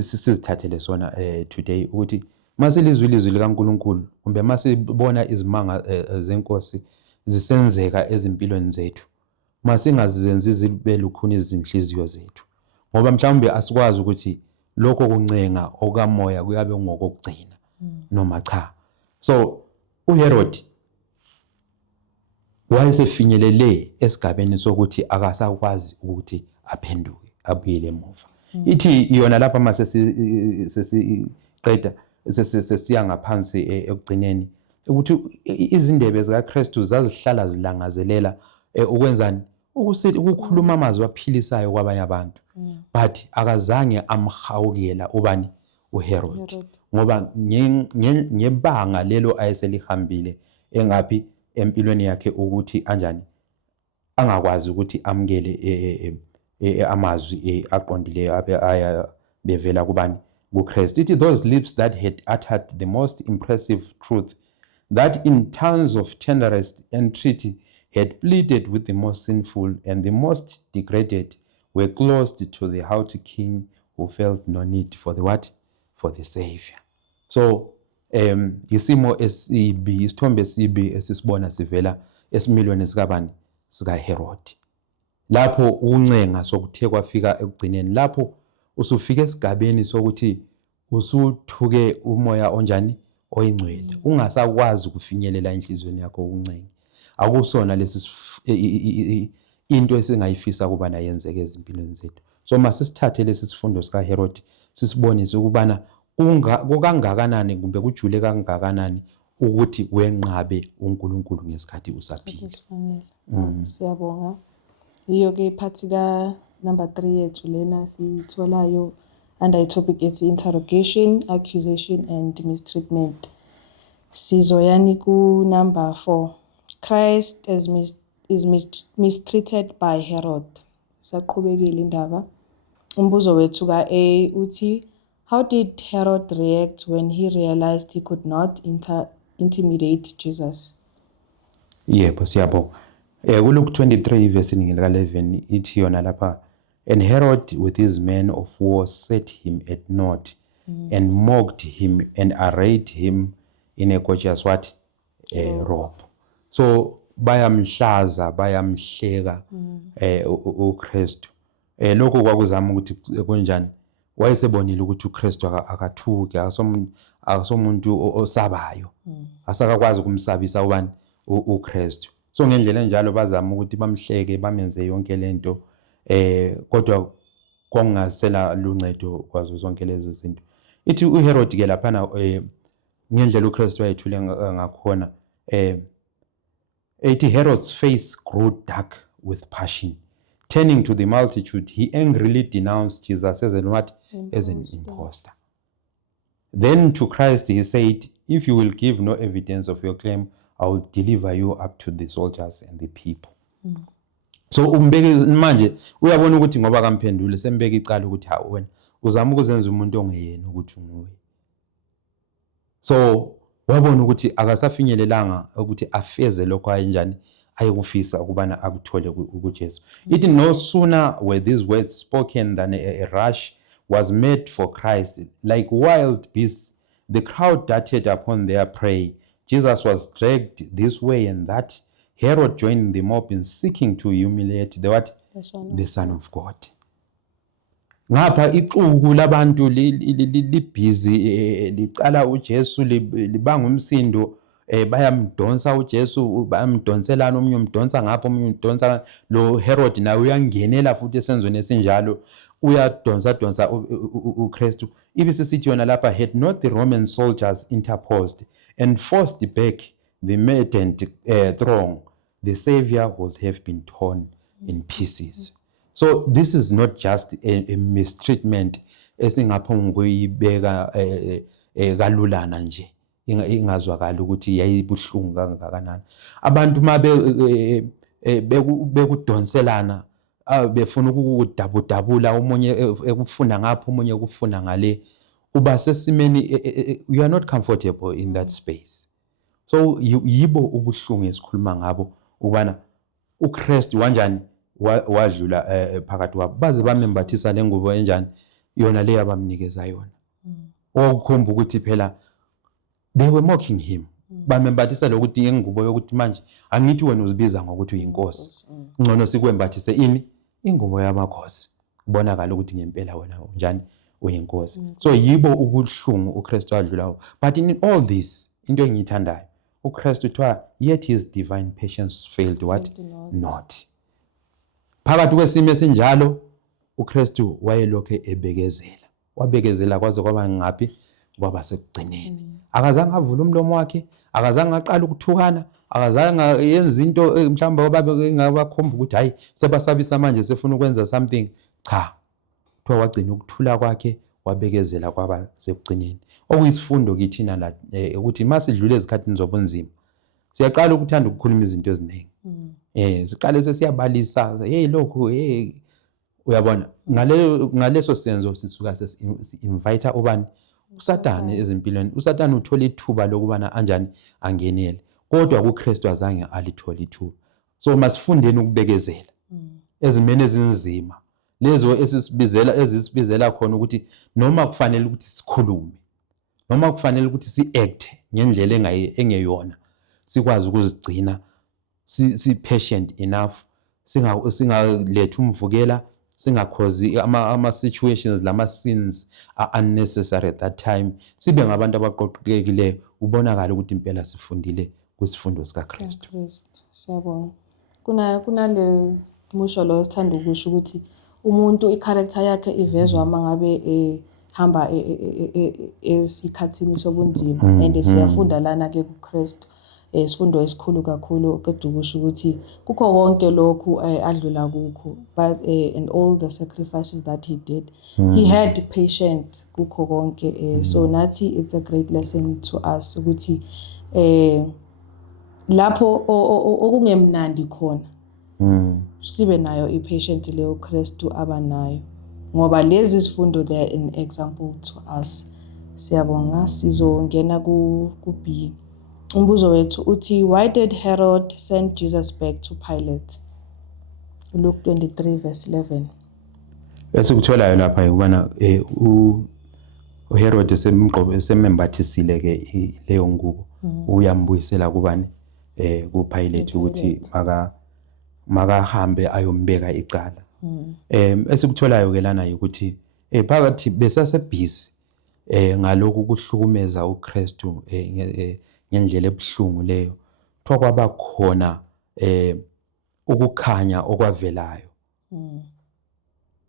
sizithathele sona today ukuthi masilizwe ilizwi likaNkulunkulu kumbe masibona izimanga zenkosi zisenzeka ezimpilweni zethu, masingazenzi zibe lukhuni izinhliziyo zethu, ngoba mhlawumbe asikwazi ukuthi lokho kuncenga okamoya kuyabe ngokugcina noma cha. So uHerod wayesefinyelele esigabeni sokuthi akasakwazi ukuthi aphenduke abuyele emuva. Ithi yona lapha mase sesiqeda sesiya ngaphansi ekugcineni ukuthi izindebe zikaKristu zazihlala zilangazelela ukwenzani ukukhuluma amazwi aphilisayo kwabanye abantu, but akazange amhawukela ubani uHerod, ngoba ngebanga lelo ayeselihambile engaphi empilweni yakhe ukuthi anjani angakwazi ukuthi amkele amazwi aqondileyo bevela kubani kuKristu. It is those lips that had uttered the most impressive truth, that in terms of tenderest entreaty had pleaded with the most sinful and the most degraded, were closed to the haughty king who felt no need for the what? For the Savior. So isimo esibi, isithombe esibi esisibona sivela esimilweni sikabani sikaHerod. Lapho uncenga sokuthe kwafika ekugcineni, lapho usufika esigabeni sokuthi usuthuke umoya onjani oyingcwele, ungasakwazi ukufinyelela enhlizweni yakho ukuncenga. Akusona lesi into esingayifisa kubana yenzeke ezimpilweni zethu. So masisithathe lesi sifundo sikaHerod sisibonise ukubana kukangakanani kumbe kujule kangakanani ukuthi wenqabe uNkulunkulu ngesikhathi usaphila. Siyabonga. Iyo ke iphathi ka number 3 yethu lena sitholayo under itopic ethi interrogation, accusation and mistreatment. Sizoyani ku number 4. Christ is mistreated by Herod. Saqhubekile indaba. Umbuzo wethu ka A uthi, how did Herod react when he realized he could not intimidate Jesus? Yebo siyabonga. Luke 23 verse lika 11 ithi yona lapha, and Herod with his men of war set him at naught and mocked him and arrayed him in a gorgeous what? Robe. So bayamhlaza bayamhleka uKristu. Lokho kwakuzama ukuthi kunjani, wayesebonile ukuthi uKristu akathuki, akasomuntu osabayo, asakakwazi ukumsabisa ubani uKristu. So ngendlela enjalo bazama ukuthi bamhleke bamenze yonke lento, kodwa kwangasela luncedo kwazo zonke lezo zinto. Ithi uHerod ke laphana ngendlela uKristu ayethule ngakhona, ithi Herod's face grew dark with passion. Turning to the multitude, he angrily denounced Jesus as an what? As an impostor. Then to Christ he said, if you will give no evidence of your claim, I will deliver you up to the soldiers and the people. So umbeke manje uyabona ukuthi ngoba kamphendule sembeke icala ukuthi ha wena uzama ukuzenza umuntu ongeyena ukuthi nguwe. So wabona ukuthi akasafinyelelanga ukuthi afeze lokho ayenjani ayekufisa ukubana akuthole kuJesu. It no sooner were these words spoken than a rush was made for Christ. Like wild beasts, the crowd darted upon their prey. Jesus was dragged this way and that. Herod joined the mob in seeking to humiliate the what? The Son of God. Ngapha ixuku labantu libhizi licala uJesu libanga umsindo, bayamdonsa uJesu, bayamdonselana, omunye umdonsa ngapha omunye umdonsa. Lo Herod naye uyangenela futhi esenzweni esinjalo, uyadonsa uKristu. Ibisisithi yona lapha, had not the Roman soldiers interposed and forced back the maddened throng, the Savior would have been torn in pieces. So this is not just a mistreatment esingaphonga ukuyibeka kalulana nje ingazwakala ukuthi yayibuhlungu kangakanani. Abantu bekudonselana befuna ukudabudabula, omunye ekufunda ngapha omunye ukufunda ngale, uba sesimeni you are not comfortable in that space. So yibo ubuhlungu esikhuluma ngabo ubana uKristu kanjani wadlula phakathi kwabo, baze bamembathisa lengubo enjani yona le abamnikeza yona, okukhomba ukuthi phela they were mocking him. Bamembathisa lokuthi ingubo yokuthi manje angithi wena uzibiza ngokuthi uyinkosi, ngcono sikwembathise ini ingubo yamakhosi, kubonakala ukuthi ngempela wena njani uyinkosi. So yibo ubuhlungu uKristu adlulayo. But in all this, into engiyithandayo uKristu uthiwa yet his divine patience failed what? Not. Phakathi kwesimo esinjalo uKristu wayelokhe ebekezela, wabekezela kwaze kwaba ngaphi, kwaba sekugcineni. Akazange avule umlomo wakhe, akazange aqala ukuthukana, akazange yenza into mhlawumbe babe ngabakhomba ukuthi hayi sebasabisa manje sefuna ukwenza something. Cha, kuthiwa wagcina ukuthula kwakhe, wabekezela kwaba sekugcineni. Okuyisifundo kithina la ukuthi masidlule ezikhathini zobunzima siyaqala ukuthanda ukukhuluma izinto eziningi. Siqale sesiyabalisa, hey lokho, hey, uyabona ngaleso senzo sisuka sesi-invite ubani uSathane ezimpilweni. USathane uthola ithuba lokubana anjani angenele, kodwa kuKristu azange alithola ithuba. So masifundeni ukubekezela ezimeni ezinzima lezo ezisibizela khona ukuthi noma kufanele ukuthi sikhulume, noma kufanele ukuthi si-act ngendlela engeyona, sikwazi ukuzigcina si patient enough, singaletha umvukela, singakhozi ama situations lama sins are unnecessary at that time. Sibe ngabantu abaqoqekileyo, ubonakala ukuthi impela sifundile kwisifundo sikaKristu. Siyabonga. Kunale musho lo sithanda ukusho ukuthi umuntu i-character yakhe ivezwa uma ngabe hamba esikhathini sobunzima, and siyafunda lana ke kuKristu isifundo esikhulu kakhulu kodwa ukusho ukuthi kukho konke lokhu adlula kukho, but and all the sacrifices that he did, he had patience kukho konke. So nathi it's a great lesson to us ukuthi lapho okungemnandi khona sibe nayo i-patient leyo uKristu abanayo, ngoba lezi zifundo they are an example to us. Siyabonga. Sizongena ku B. Umbuzo wethu uthi, why did Herod send Jesus back to Pilate? Luke 23 verse 11. Esikutholayo lapha ukubana uHerod esemembathisile ke leyo ngubo, uyambuyisela kubani kuPilate ukuthi makahambe ayombeka icala. Esikutholayo ke lana ukuthi phakathi besasebhizi ngalokhu kuhlukumeza uKristu ngendlela ebuhlungu leyo, kuthiwa kwaba khona ukukhanya okwavelayo.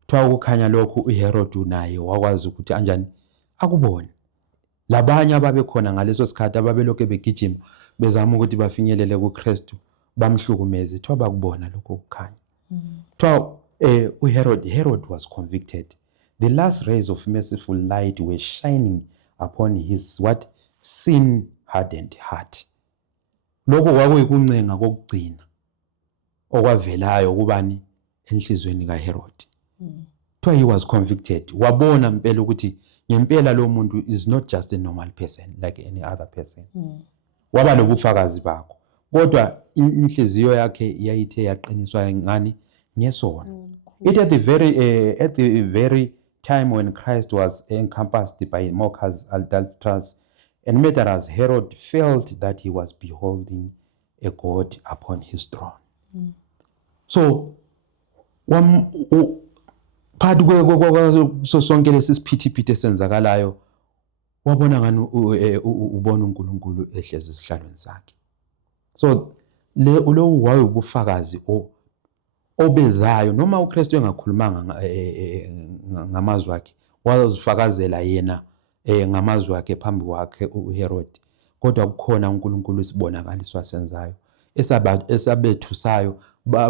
Kuthiwa ukukhanya lokhu uHerod naye wakwazi ukuthi anjani akubone. Labanye ababekhona ngaleso sikhathi ababelokhu begijima bezama ukuthi bafinyelele kuKristu bamhlukumeze, kuthiwa bakubona lokho ukukhanya. Kuthiwa Herod was convicted. The last rays of merciful light were shining upon his what? Sin-hardened heart. Lokho kwakuyikuncenga kokugcina okwavelayo kubani enhlizweni kaHerod. Kuthiwa he was convicted. Wabona impela ukuthi ngempela lo muntu is not just a normal person like any other person. Waba lobufakazi bakho, kodwa inhliziyo yakhe yayithe yaqiniswa ngani? Ngesono. It at the very time when Christ was encompassed by mockers, adulterers, and murderers, Herod felt that he was beholding a God upon his throne. So, phakathi so sonke lesi siphithiphithi esenzakalayo, wabona ngani ubona uNkulunkulu ehlezi esihlalweni sakhe. So lo wayebufakazi obezayo, noma uKristu engakhulumanga ngamazwi akhe, wazifakazela yena ngamazwi akhe phambi kwakhe uHerod, kodwa kukhona uNkulunkulu isibonakaliswa senzayo esabethusayo.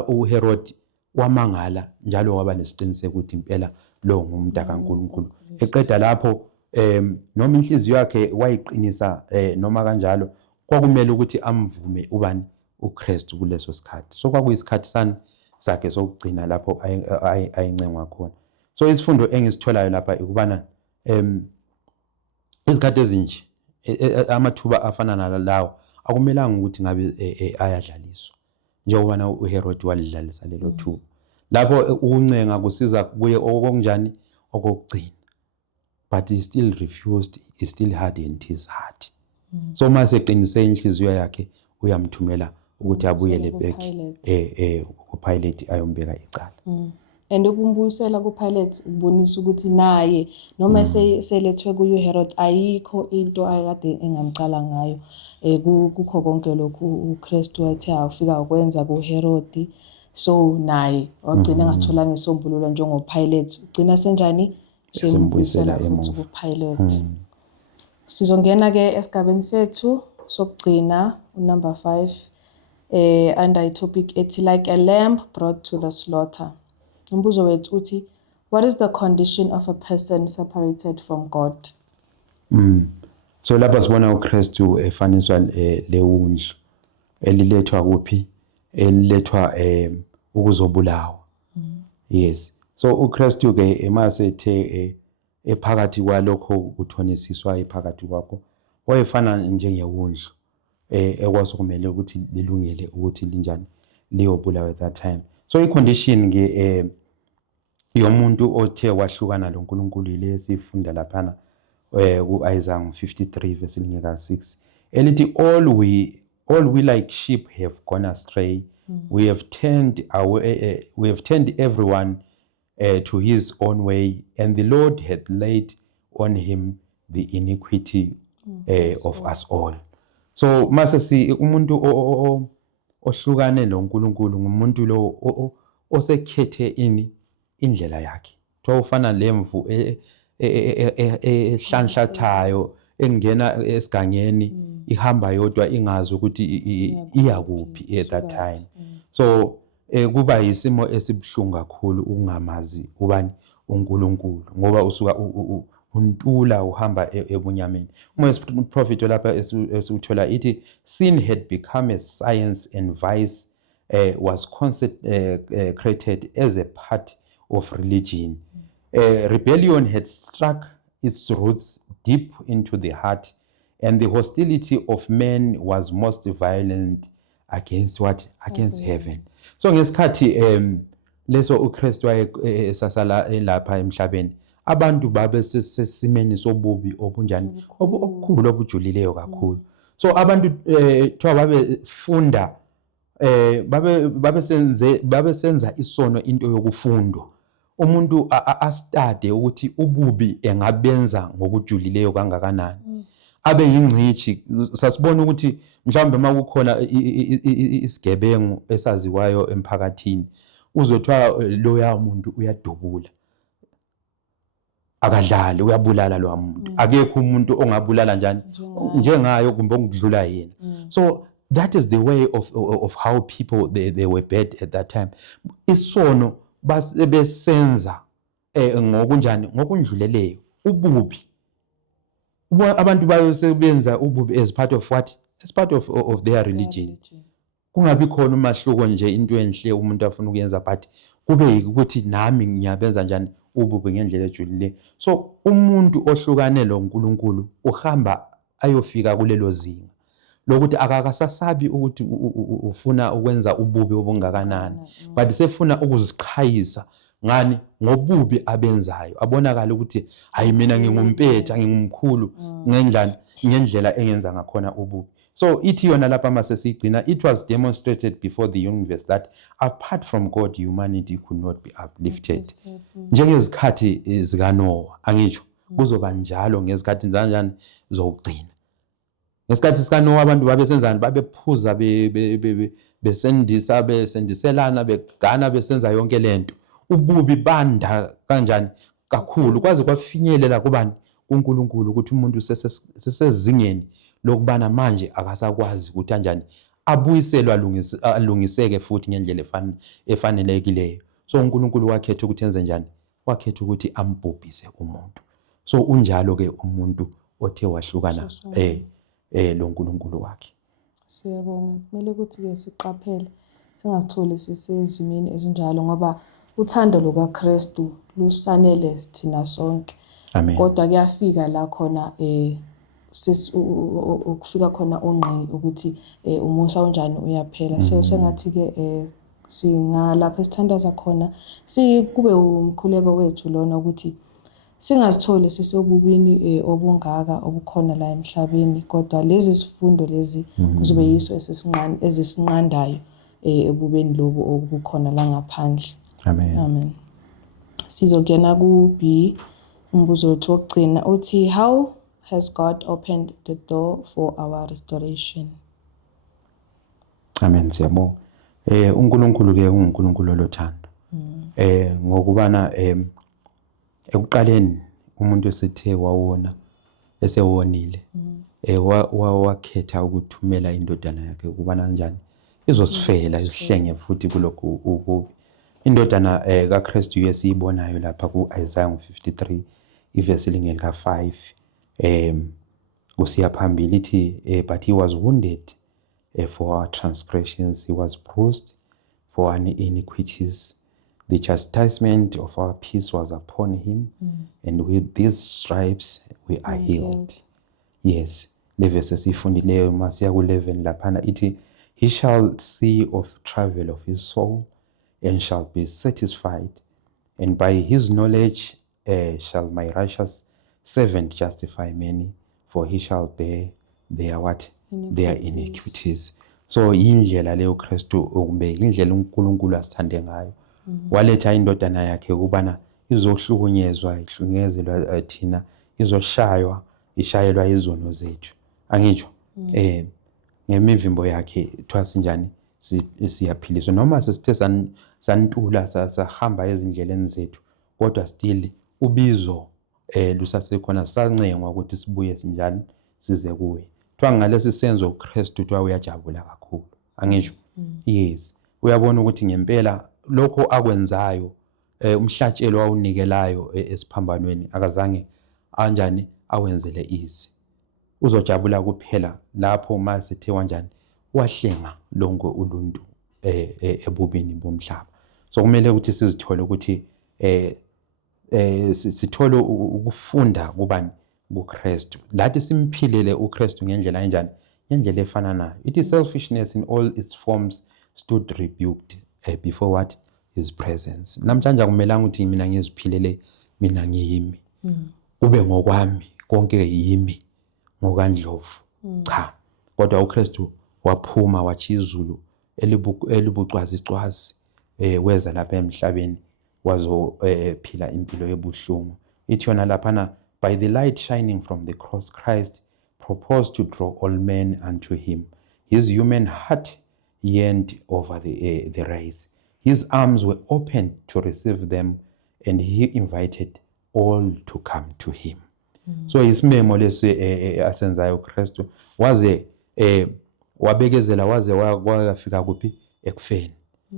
uHerod wamangala njalo waba nesiqiniseko ukuthi impela lo ngumuntu kaNkulunkulu. Eqeda lapho noma inhliziyo yakhe wayiqinisa noma kanjalo kwakumele ukuthi amvume ubani uKristu kuleso sikhathi. So kwakuyisikhathi sakhe sokugcina lapho ayincengwa khona. So isifundo engisitholayo lapha ukubana izikhathi ezinje amathuba afana nalawo akumelanga ukuthi ngabe ayadlaliswa njengoba uHerod walidlalisa lelo thuba. Lapho ukuncenga kusiza kuye okunjani okugcina, but he still refused, he still hardened his heart. So mase eqinise inhliziyo yakhe uyamthumela ukuthi abuyele back kuPilate ayombeka icala. And ukumbuyisela kuPilate ubonisa ukuthi naye noma selethwe kuHerod ayikho into ayekade engamcala ngayo. Kukho konke lokhu uKristu wathi awufika ukwenza kuHerod, so naye wagcina engasitholanga isombululo njengoPilate. Ugcina senjani? Sembuyisela futhi kuPilate. Sizongena ke esigabeni sethu sokugcina number 5 under itopic ethi like a lamb brought to the slaughter. Umbuzo wethu uthi, what is the condition of a person separated from God? So lapha sibona uKristu efaniswa lewundlu elilethwa kuphi? Elilethwa ukuzobulawa. Yes. So uKristu ke emasethe ephakathi kwalokho kuthonisiswa ephakathi kwakho wayefana njengewundlu ekwasokumele ukuthi lilungele ukuthi linjani liyobulawa at that time. So icondition ke yomuntu othe wahlukana loNkulunkulu ile esifunda laphana kuIsaiah 53 verse 6 elithi all we like sheep have gone astray. We have turned everyone to his own way, and the Lord had laid on him the iniquity of us all. So mase umuntu ohlukane loNkulunkulu ngumuntu lo osekhethe indlela yakhe. Ufana lemvu ehlanhlathayo engena esigangeni ihamba yodwa ingazi ukuthi iya kuphi at that time. So kuba yisimo esibhlungu kakhulu ukungamazi ubani uNkulunkulu ngoba usuka untula uhamba ebunyameni. Uma prophet lapha esuthola ithi sin had become a science and vice was consecrated as a part of religion. Rebellion had struck its roots deep into the heart, and the hostility of men was most violent against what? Against heaven. So ngesikhathi leso uKristu esasala lapha emhlabeni, abantu babe sesimeni sobubi obunjani obukhulu obujulileyo kakhulu. So abantu thiwa babefunda babesenza isono into yokufundwa. Umuntu astade ukuthi ububi engabenza ngokujulileyo kangakanani. Abe yingcithi. Sasibona ukuthi mhlawumbe makukhona isigebengu esaziwayo emphakathini uzothiwa loya muntu uyadubula. Akadlali uyabulala lo muntu. Akekho umuntu ongabulala njani njengayo kumbe ongidlula yena. So that is the way of how people they were bad at that time. Isono basebenza ngokunjani ngokundluleleyo ububi. Abantu bayosebenza ububi as part of what? As part of their religion. Kungabi khona umahluko nje into enhle umuntu afuna ukuyenza but kube ukuthi nami ngiyabenza njani ububi ngendlela ejulile. So umuntu ohlukane loNkulunkulu uhamba ayofika kulelo zinga lokuthi akakasasabi ukuthi ufuna ukwenza ububi obungakanani but sefuna ukuziqhayisa ngani ngobubi abenzayo. Abonakala ukuthi hayi mina ngingumpetha ngingumkhulu ngendlela engenza ngakhona ububi. So ithi yona lapha mase sigcina, it was demonstrated before the universe that apart from God humanity could not be uplifted. Njengezikhathi zikaNoah angitsho kuzoba njalo ngezikhathi zanjani zokugcina. Ngesikhathi sikaNoah abantu babesenzani? Babephuza besendiselana begana besenza yonke lento. Ububi banda kanjani kakhulu kwaze kwafinyelela kubani kuNkulunkulu ukuthi umuntu sesezingeni lokubana manje akasakwazi ukuthi kanjani abuyiselwe alungiseke futhi ngendlela efanelekileyo. So uNkulunkulu wakhetha ukuthi enze njani? Wakhetha ukuthi ambhubhise umuntu. So unjalo ke umuntu othe wahlukana lo nkulunkulu wakhe. Siyabonga. Kumele ukuthi-ke siqaphele singazitholi sisezimeni ezinjalo ngoba uthando lukaKristu lusanele thina sonke. Amen. Kodwa kuyafika la khona ukufika khona ungqi ukuthi umusa unjani uyaphela. So sengathi-ke singalapha esithandaza khona kube umkhuleko wethu lona ukuthi singazitholi sisobubini obungaka obukhona la emhlabeni, kodwa lezi zifundo lezi kuzobe yiso ezisinqandayo ebubeni lobu obukhona la ngaphandle. Amen. Amen. Sizokuyena ku-B umbuzo wethu wokugcina uthi, how has God opened the door for our restoration? Amen. Siyabonga. uNkulunkulu ke unguNkulunkulu lothando. Ngokubana ekuqaleni umuntu esethe wawona esewonile wakhetha ukuthumela indodana yakhe ukubana kanjani izosifela isihlenge futhi kulokhu ukubi. Indodana kaKristu yesiyibonayo lapha ku-Isaiah 53 ivesi lingeka 5 kusiya phambili ithi but he was wounded for our transgressions, he was bruised for our iniquities. The chastisement of our peace was upon him, and with these stripes we are healed. Yes, le verse esifundileyo masiya ku-11 laphana ithi, he shall see of travel of his soul and shall be satisfied, and by his knowledge shall my righteous servant justify many, for he shall bear their what? Their iniquities. So indlela leyo Kristu kumbe indlela uNkulunkulu asithande ngayo. Waletha indodana yakhe ukubana izohlukunyezwa ihlukunyezelwa thina, izoshaywa ishayelwa izono zethu. Angitsho ngemivimbo yakhe twasinjani siyaphiliswa noma sesithe santula sahamba ezindleleni zethu, kodwa still ubizo lusasekhona sancengwa ukuthi sibuye sinjani size kuye. Kuthiwa ngalesi senzo uKristu kuthiwa uyajabula kakhulu. Angitsho yes, uyabona ukuthi ngempela lokho akwenzayo umhlatshelo awunikelayo esiphambanweni akazange anjani awenzele izi. Uzojabula kuphela lapho masethe wanjani wahlenga lonke uluntu ebubini bomhlaba. So kumele ukuthi sizithole ukuthi sithole ukufunda kubani kuKristu. Lathi simphilele uKristu ngendlela enjani? Ngendlela efana nayo. It is selfishness in all its forms stood rebuked before what? His presence. Namhlanje akumelanga ukuthi mina ngiziphilele mina ngiyimi. Kube ngokwami konke yimi ngokaNdlovu. Cha. Kodwa uKristu waphuma wathi izulu elibucwazicwazi weza lapha emhlabeni wazo phila impilo ebuhlungu. Ithi yona laphana, by the light shining from the cross Christ proposed to draw all men unto him. His human heart yearned over the race. His arms were opened to receive them, and he invited all to come to him. So isimemo lesi asenzayo uKristu waze wabekezela waze wafika kuphi ekufeni,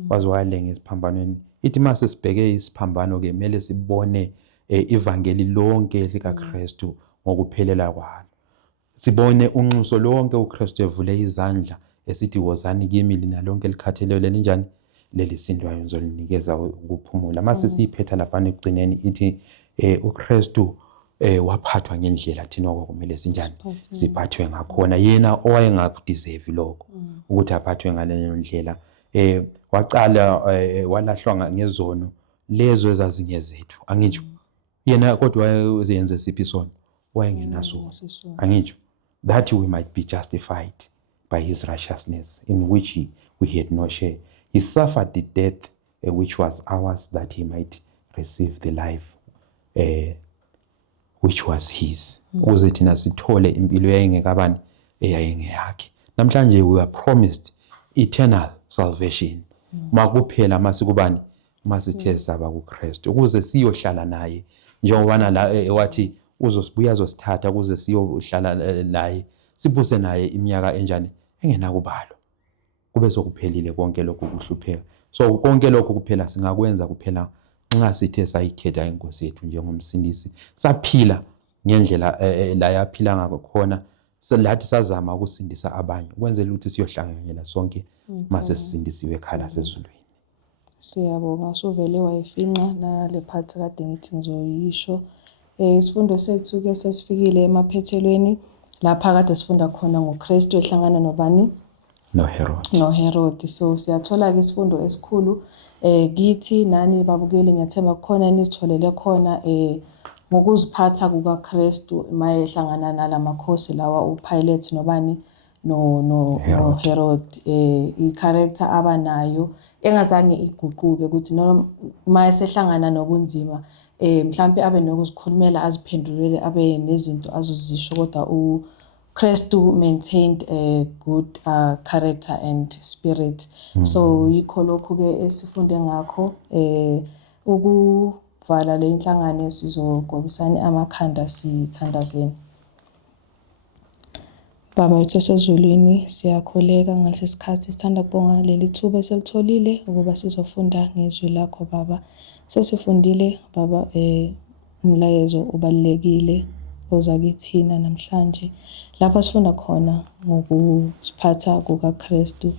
waze walenga esiphambanweni. Ithi mase sibheke isiphambano ke mele sibone ivangeli lonke likaKristu ngokuphelela kwalo. Sibone unxuso lonke uKristu evule izandla esithi wozani kimi lina lonke likhathelele linjani leli sindwayo ngizolinikeza ukuphumula. Mase siyiphetha lapha ekugcineni ithi uKristu waphathwa ngendlela thina okumele sinjani siphathwe ngakhona, yena owayengakudeserve lokho ukuthi aphathwe ngaleyo ndlela. Waqala walahlwa ngezono lezo ezazingezethu. Angitsho yena kodwa wayenze siphi isono? Wayengenaso. Angitsho that we might be justified by his righteousness in which we had no share. He suffered the death which was ours, that he might receive the life which was his. Ukuze thina sithole impilo eyayingekabani eyayingeyakhe. Namhlanje we are promised eternal salvation. Makuphela masikubani masithe saba kuKristu ukuze siyohlala naye njengoba la wathi uzosibuya azosithatha ukuze siyohlala naye siphuse naye iminyaka enjani engenakubalwa. Kube sokuphelile konke lokho kuhlupheka. So konke lokho kuphela singakwenza kuphela nxa sithe sayikhetha inkosi yethu njengomsindisi, saphila ngendlela la yaphila ngakhona, lathi sazama ukusindisa abanye ukwenzela ukuthi siyohlanganyela sonke mase sisindisiwe ekhaya lasezulwini. Siyabonga, usuvele wayifinqa nale part kade ngithi ngizoyisho. Isifundo sethu ke sesifikile emaphethelweni lapha kade sifunda khona ngoKristu ehlangana nobani? NoHerod. So siyathola ke isifundo esikhulu kithi nani babukeli, ngiyathemba khona nizitholele khona ngokuziphatha kukaKristu mayehlangana nalamakhosi lawa uPilate nobani noHerod, i-character abanayo engazange iguquke ukuthi noma mayesehlangana nobunzima mhlawumbe abe nokuzikhulumela, aziphendulele, abe nezinto azozisho, kodwa uKristu maintained a good character and spirit. So yikho lokhu ke esifunde ngakho ukuvala le inhlangano sizogobisana amakhanda sithandazeni. Baba wethu osezulwini, siyakhuleka ngalesi sikhathi, sithanda kubonga leli thuba eselitholile ukuba sizofunda ngezwi lakho Baba. Sesifundile Baba umlayezo obalulekile oza kithina namhlanje lapha sifunda khona ngokusiphatha kukaKristu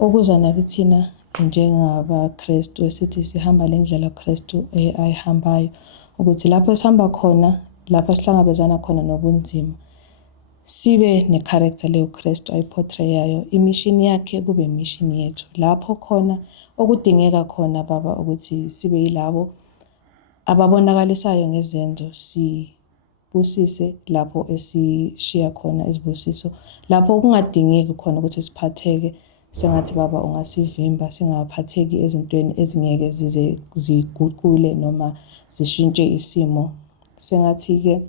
okuza nakithina njengabaKristu esithi sihamba le ndlela uKristu ayihambayo, ukuthi lapho sihamba khona, lapho sihlangabezana khona nobunzima, sibe ne-character leyo uKristu ayiportrayayo, imishini yakhe kube imishini yethu. Lapho khona okudingeka khona Baba ukuthi sibe yilabo ababonakalisayo ngezenzo, sibusise lapho esishiya khona izibusiso, lapho kungadingeki khona ukuthi siphatheke sengathi Baba ungasivimba singaphatheki ezintweni ezingeke zize ziguqule noma zishintshe isimo. Sengathi-ke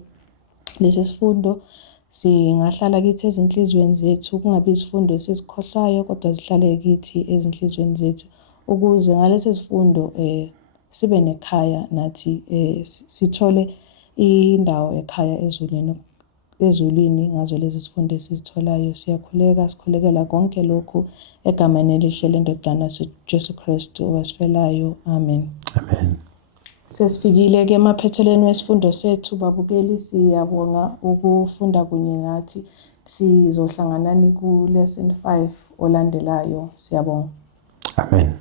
lesi sifundo singahlala kithi ezinhlizweni zethu, kungabi isifundo esesikhohlayo kodwa zihlale kithi ezinhlizweni zethu, ukuze ngalesi sifundo sibe nekhaya nathi, sithole indawo ekhaya ezulwini ngazo lezi sifundo esizitholayo. Siyakhuleka, sikhulekela konke lokhu egameni elihle lendodana Jesu Kristu owasifelayo. Amen. Amen. Sesifikile ke emaphethelweni wesifundo sethu babukeli, siyabonga ukufunda kunye nathi. Sizohlanganani ku lesson 5 olandelayo. Siyabonga. Amen.